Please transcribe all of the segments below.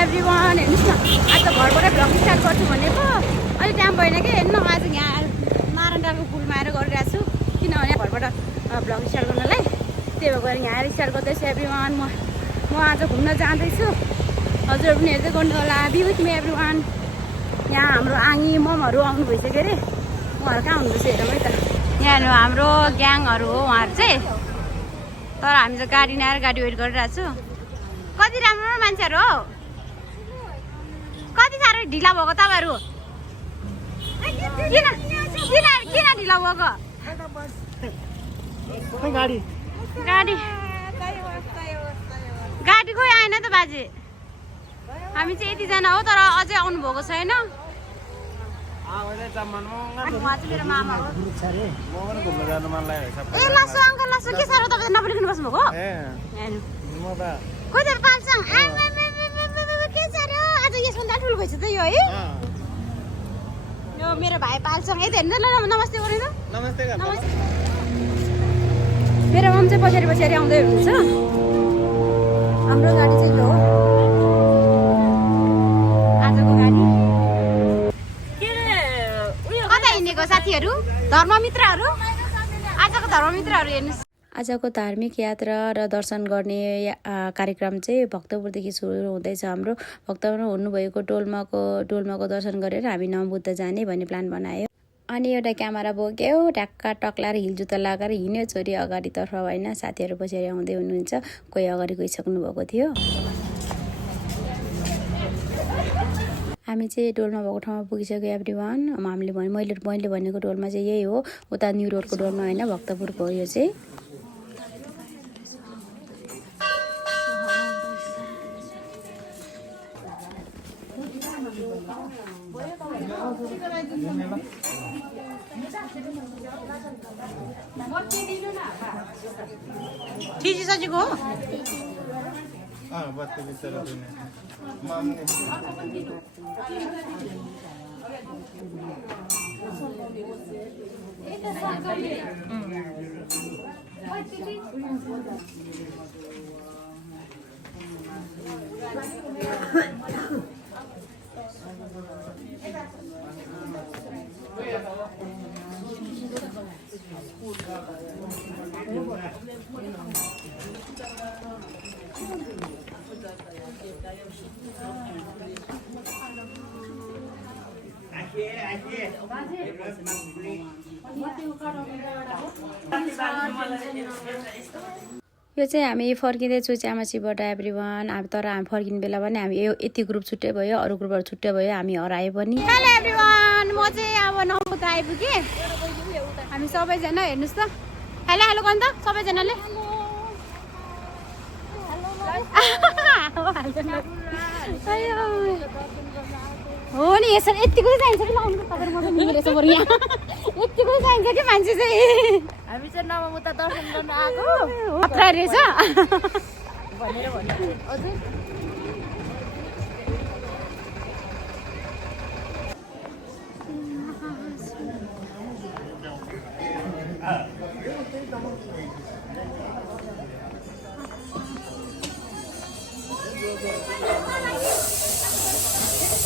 everyone हेर्नुहोस् न आज त घरबाटै भ्लग स्टार्ट गर्छु भनेको अलि टाइम भएन कि हेर्नु आज यहाँ नारायणडाँडाको पुलमा आएर गरिरहेको छु किनभने घरबाट भ्लग स्टार्ट गर्नलाई त्यही भएर यहाँ आएर स्टार्ट गर्दैछु एभ्रिवान म आज घुम्न जाँदैछु हजुर पनि हेर्दै गर्नु होला बी विथ मी एभ्रिवान यहाँ हाम्रो आङी ममहरू आउनु भइसक्यो अरे उहाँहरू कहाँ हुनुहुन्छ हेरौँ है त यहाँ हाम्रो ग्याङहरू हो उहाँहरू चाहिँ तर हामी चाहिँ गाडी नआएर गाडी वेट गरिरहेको छु कति राम्रो मान्छेहरू हो कति साह्रो ढिला भएको तपाईँहरू किन ढिला भएको गाडी खोइ आएन त बाजे हामी चाहिँ यतिजना हो तर अझै आउनु भएको छैन मेरो मामा हो ए लासो अङ्कल लासो के साह्रो तपाईँ नपलिकन बस्नुभएको खोइ त पाल्छौँ के साह्रो आज यसभन्दा ठुलो भएछ त यो है यो मेरो भाइ पाल्छौँ है त हेर्नु ल नमस्ते गर्नु त नमस्ते मेरो मम चाहिँ पछाडि आउँदै हुनुहुन्छ हाम्रो गाडी चाहिँ यो हो आजको गाडी कता हिँडेको साथीहरू धर्ममित्रहरू आजको धर्ममित्रहरू हेर्नुहोस् आजको धार्मिक यात्रा र दर्शन गर्ने कार्यक्रम चाहिँ भक्तपुरदेखि सुरु हुँदैछ हाम्रो भक्तपुरमा हुनुभएको डोल्माको दर्शन गरेर हामी नवबुद्ध जाने भन्ने प्लान बनायो अनि एउटा क्यामेरा बोक्यो ट्याक्का टक्लाएर हिल जुत्ता लगाएर हिँड्यो छोरी अगाडितर्फ होइन साथीहरू पछाडि आउँदै हुनुहुन्छ कोही अगाडि गइसक्नु भएको थियो हामी चाहिँ डोल्मा भएको ठाउँमा पुगिसक्यो एभ्रिवान हामीले मैले भनेको डोल्मा चाहिँ यही हो उता न्यु रोडको डोल्मा होइन भक्तपुरको यो चाहिँ ठिसी सजिको हो यो चाहिँ हामी फर्किँदैछु च्यामासीबाट एभ्रिवान तर हामी फर्किने बेला पनि हामी यति ग्रुप छुट्टै भयो अरू ग्रुपहरू छुट्टै भयो हामी हरायो पनि हेलो एभ्रिवान म चाहिँ अब नवबुद्ध आइपुगेँ हामी सबैजना हेर्नुहोस् त हेलो हेलो गर्नु त सबैजनाले हो नि यसरी यतिको चाहिन्छ कि लाउनु तपाईँ म मिलेछ बरु यहाँ यतिको चाहिन्छ कि मान्छे चाहिँ हामी चाहिँ नवबुद्ध दर्शन गर्न आएको खतरा रहेछ भनेर भन्नु हजुर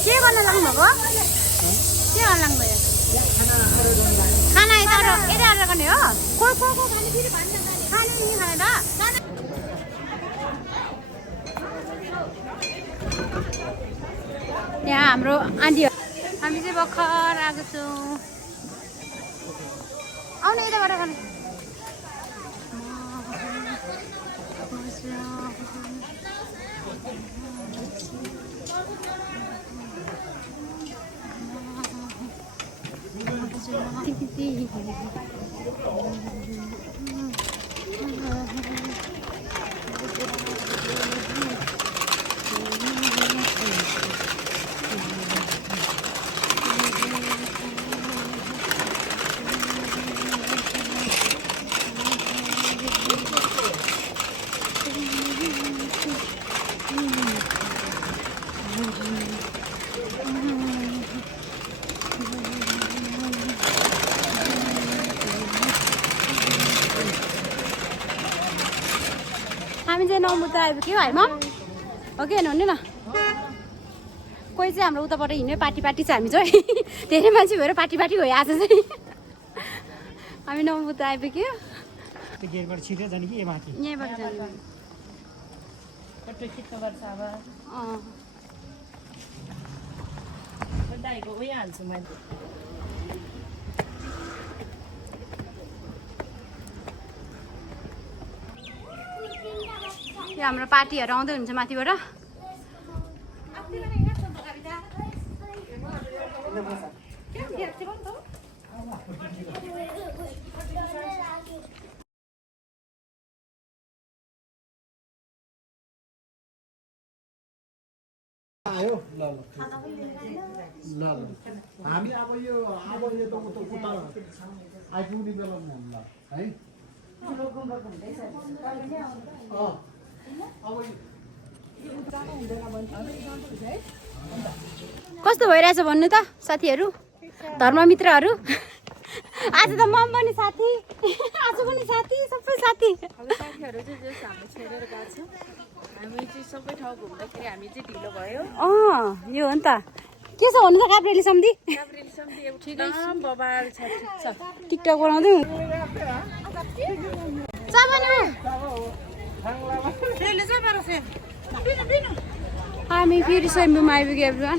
के गर्न लाग्नुभएको के गर्न लाग्नुभयो खाना यता अर्डर गर्ने हो को खाने फेरि खाने नि खाने त यहाँ हाम्रो आन्टी हामी चाहिँ भर्खर आएको छौँ आउनु यताबाट खाने हामी चाहिँ नवबुद्ध आइपुग्यो है मम हो कि हेर्नु नि ल कोही चाहिँ हाम्रो उताबाट हिँड्यो पार्टी छ हामी चाहिँ धेरै मान्छे भएर पार्टी भयो आज चाहिँ हामी नम्बुत आइपुग्यो त्यो गेटबाट छिटो जाने कि माथि यहीँबाट जाने कतै छिटो गर्छ अब दाइको उयो हाल्छु मैले यो हाम्रो पार्टीहरू आउँदै हुन्छ माथिबाट आयो ल हामी अब यो त उता आइपुग्ने बेलामा ल है कस्तो भइरहेछ भन्नु त साथीहरू धर्ममित्रहरू आज त मम पनि साथी आज पनि साथी सबै साथी साथीहरू चाहिँ जस हामी छोडेर गएको छौँ हामी चाहिँ सबै ठाउँ घुम्दाखेरि हामी चाहिँ ढिलो भयो यो हो नि त के छ भन्नु त काभ्रेली सम्धि ठिकै बबाल छ ठिक छ टिकटक बनाउँदै हामी फेरि स्वयम्भूमा आइपुग्यो एभ्रिवान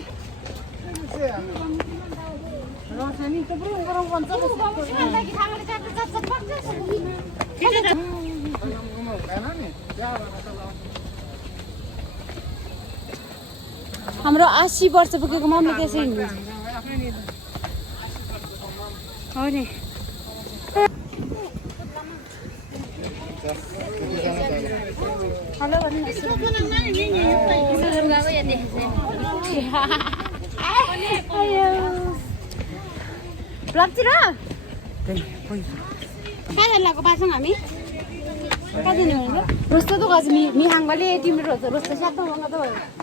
हाम्रो 80 वर्ष पुगेको मम्मी त्यसै हिँड्नु हो नि हेलो ब्लगतिर कहाँ जानु लाग्यो पाछौँ हामी कहाँ जाने भनेको रोस्तो त गज मिहाङले तिम्रो रोस्तो साथमा मगा त भयो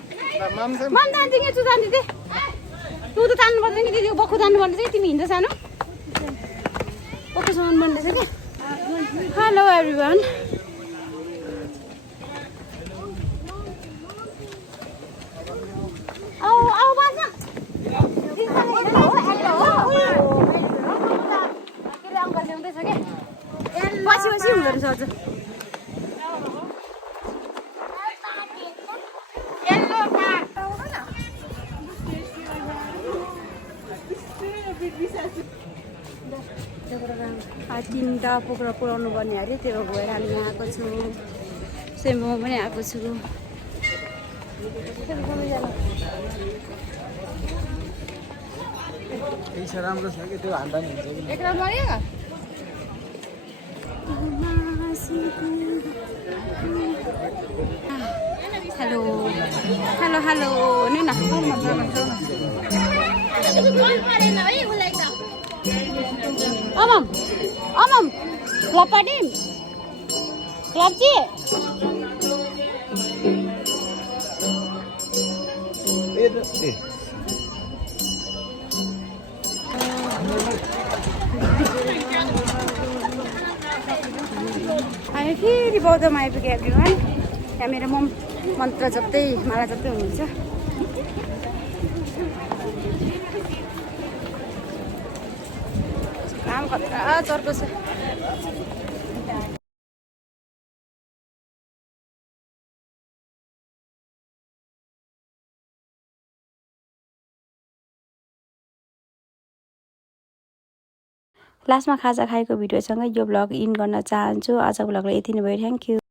मन जान्थ्यो कि चु जान्थ्यो तँ त तान्नु पर्दैन कि दिदी बक्खु तान्नु पर्ने चाहिँ तिमी हिँड्छ सानो बक्खुसम्म बन्दैछ कि हेलो एभ्रिवान अङ्कल ल्याउँदैछ कि पछि हुँदो रहेछ अझ तिनवटा पोखरा पुऱ्याउनु पर्ने अरे त्यो भएर हामी यहाँ आएको छौँ स्वयम्भूमा पनि आएको छु राम्रो छ कि त्यो हान्दा नि हुन्छ हेलो हेलो हेलो नि न अमम अमम क्लबपाटी क्लब चाहिँ हामी फेरि बौद्धमा आइपुग्यो एभ्रिवान यहाँ मेरो मम मन्त्र जप्दै माला जप्दै हुनुहुन्छ काम खतरा चर्को छ लास्टमा खाजा खाएको भिडियोसँगै यो भ्लग इन गर्न चाहन्छु आजको भ्लगलाई यति नै भयो थ्याङ्क यू